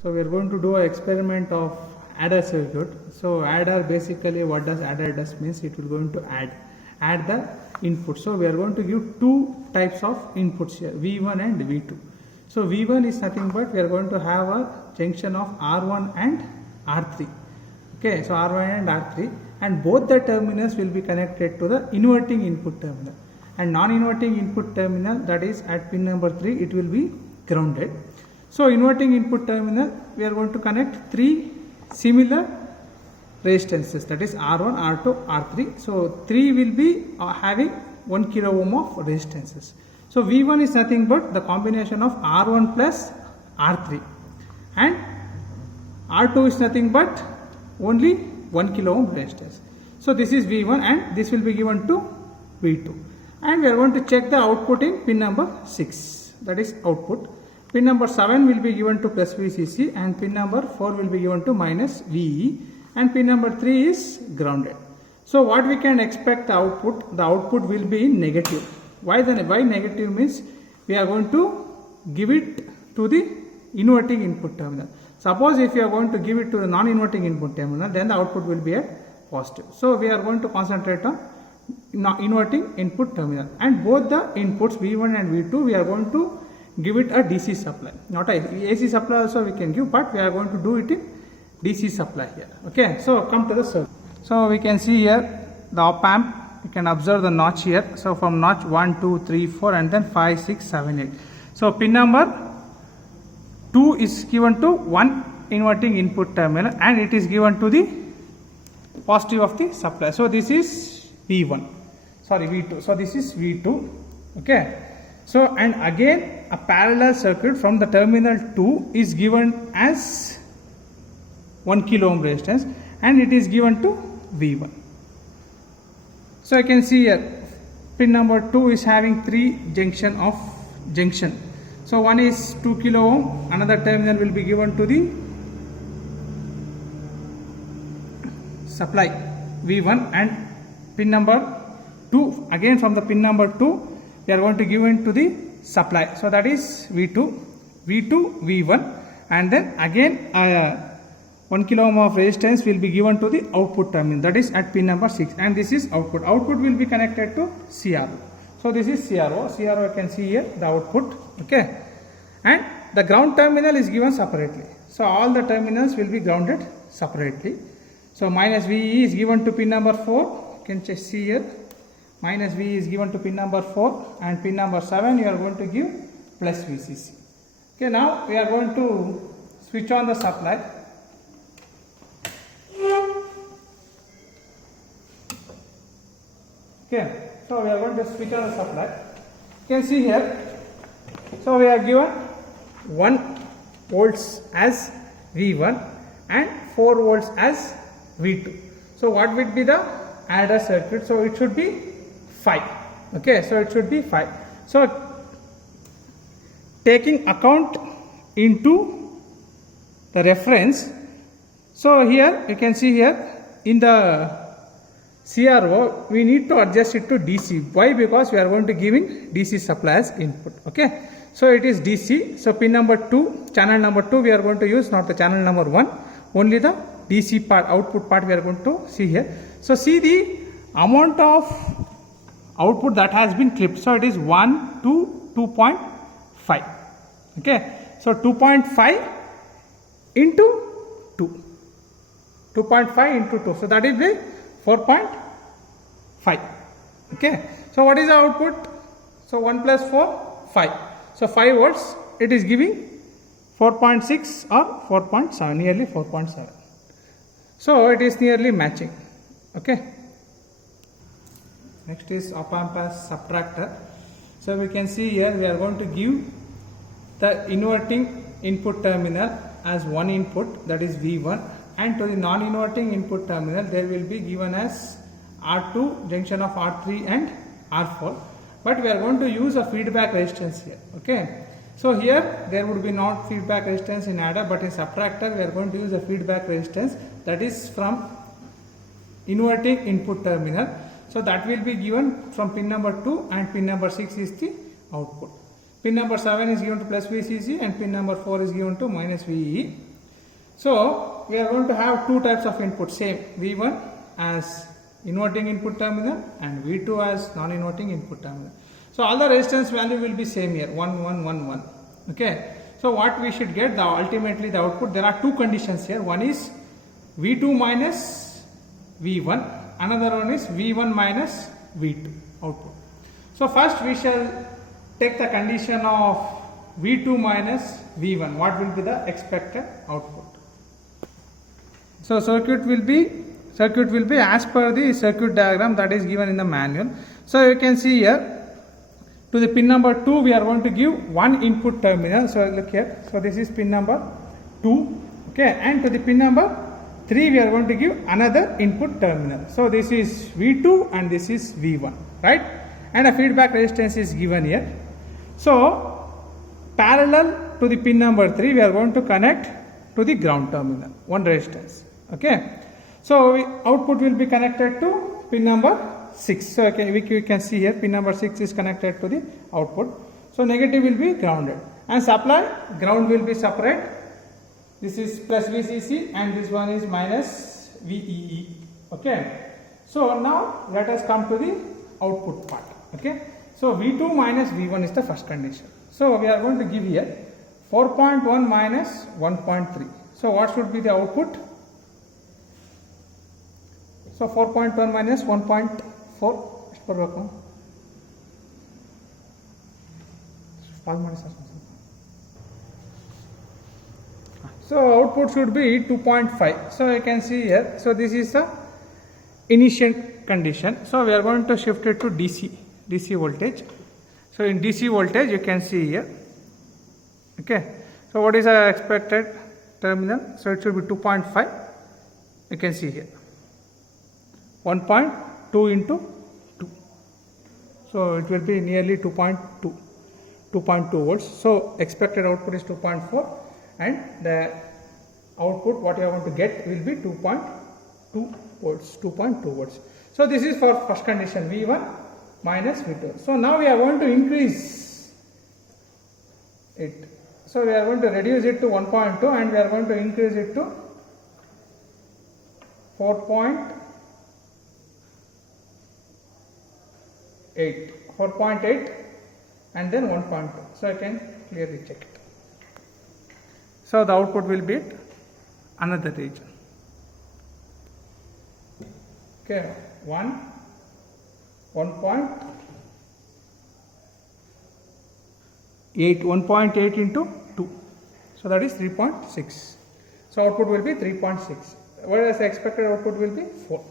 So we are going to do an experiment of adder circuit. So adder, basically what does adder does means it will going to add the input. So we are going to give two types of inputs here, V1 and V2. So V1 is nothing but we are going to have a junction of R1 and R3. Okay, so R1 and R3, and both the terminals will be connected to the inverting input terminal, and non-inverting input terminal, that is at pin number 3, it will be grounded. So inverting input terminal, we are going to connect three similar resistances, that is R1, R2, R3. So 3 will be having 1 kilo ohm of resistances. So V1 is nothing but the combination of R1 plus R3, and R2 is nothing but only 1 kilo ohm resistance. So this is V1 and this will be given to V2, and we are going to check the output in pin number 6, that is output. Pin number 7 will be given to plus VCC, and pin number 4 will be given to minus VE, and pin number 3 is grounded. So what we can expect the output will be in negative. Why negative means we are going to give it to the inverting input terminal. Suppose if you are going to give it to the non-inverting input terminal, then the output will be at positive. So we are going to concentrate on inverting input terminal, and both the inputs V1 and V2 we are going to give it a DC supply, not a AC supply also we can give, but we are going to do it in DC supply here. Okay, so come to the circuit. So we can see here the op amp, you can observe the notch here. So from notch 1, 2, 3, 4 and then 5, 6, 7, 8. So pin number 2 is given to one inverting input terminal, and it is given to the positive of the supply. So this is V1, so this is V2. Okay, so and again a parallel circuit from the terminal 2 is given as 1 kilo ohm resistance, and it is given to V1. So you can see here pin number 2 is having 3 junction. So one is 2 kilo ohm, another terminal will be given to the supply V1, and pin number 2 again from the pin number 2 we are going to give into the supply. So that is V2, V1, and then again 1 kilo ohm of resistance will be given to the output terminal, that is at pin number 6, and this is output. Output will be connected to CRO. So this is CRO you can see here the output. Okay, and the ground terminal is given separately. So all the terminals will be grounded separately. So minus VE is given to pin number 4, you can just see here minus VE is given to pin number 4, and pin number 7 you are going to give plus VCC. Okay, now we are going to switch on the supply. Okay, so we are going to switch on the supply. You can see here, so we are given 1 volts as V1 and 4 volts as V2. So what would be the adder circuit? So it should be 5. Okay, so it should be 5. So taking account into the reference, so here you can see here in the CRO we need to adjust it to DC. Why? Because we are going to giving DC supply as input. Okay, so it is DC. So pin number 2, channel number 2 we are going to use, not the channel number 1, only the DC part, output part we are going to see here. So see the amount of output that has been clipped. So it is 1 to 2.5. Okay, so 2.5 into 2, 2.5 into 2, so that is the 4.5. Okay, so what is the output? So 1 plus 4, 5. So 5 volts, it is giving 4.6 or 4.7, nearly 4.7. So it is nearly matching. Okay, next is op amp as subtractor. So we can see here we are going to give the inverting input terminal as one input, that is V1, and to the non-inverting input terminal there will be given as R2, junction of R3 and R4, but we are going to use a feedback resistance here. Okay, so here there would be not feedback resistance in adder, but in subtractor we are going to use a feedback resistance, that is from inverting input terminal. So that will be given from pin number 2, and pin number 6 is the output. Pin number 7 is given to plus VCC, and pin number 4 is given to minus VE. So we are going to have two types of input, same V1 as inverting input terminal and V2 as non-inverting input terminal. So all the resistance value will be same here, 1 1 1 1. Okay. So what we should get, ultimately the output, there are two conditions here. One is V2 minus V1, another one is V1 minus V2 output. So first we shall take the condition of V2 minus V1. What will be the expected output? So circuit will be as per the circuit diagram that is given in the manual. So you can see here, to the pin number 2 we are going to give one input terminal. So look here, so this is pin number 2, okay, and to the pin number 3 we are going to give another input terminal. So this is V2 and this is V1, right, and a feedback resistance is given here. So parallel to the pin number 3 we are going to connect to the ground terminal, one resistance, okay. So output will be connected to pin number 6. So okay, we can see here pin number 6 is connected to the output. So negative will be grounded and supply ground will be separate. This is plus VCC and this one is minus VEE. Okay. So now let us come to the output part. Okay. So V2 minus V1 is the first condition. So we are going to give here 4.1 minus 1.3. So what should be the output? So 4.1 minus 1.4. So output should be 2.5. So you can see here. So this is the initial condition. So we are going to shift it to DC voltage. So in DC voltage you can see here. Okay. So what is our expected terminal? So it should be 2.5. You can see here. 1.2 into 2. So it will be nearly 2.2 volts. So expected output is 2.4 and the output what you are going to get will be 2.2 volts. So this is for first condition, V1 minus V2. So now we are going to increase it. So we are going to reduce it to 1.2 and we are going to increase it to 4.8 and then 1.2. So I can clearly check it. So the output will be at another region. Okay, 1.8 into 2. So that is 3.6. So output will be 3.6. Whereas the expected output will be 4.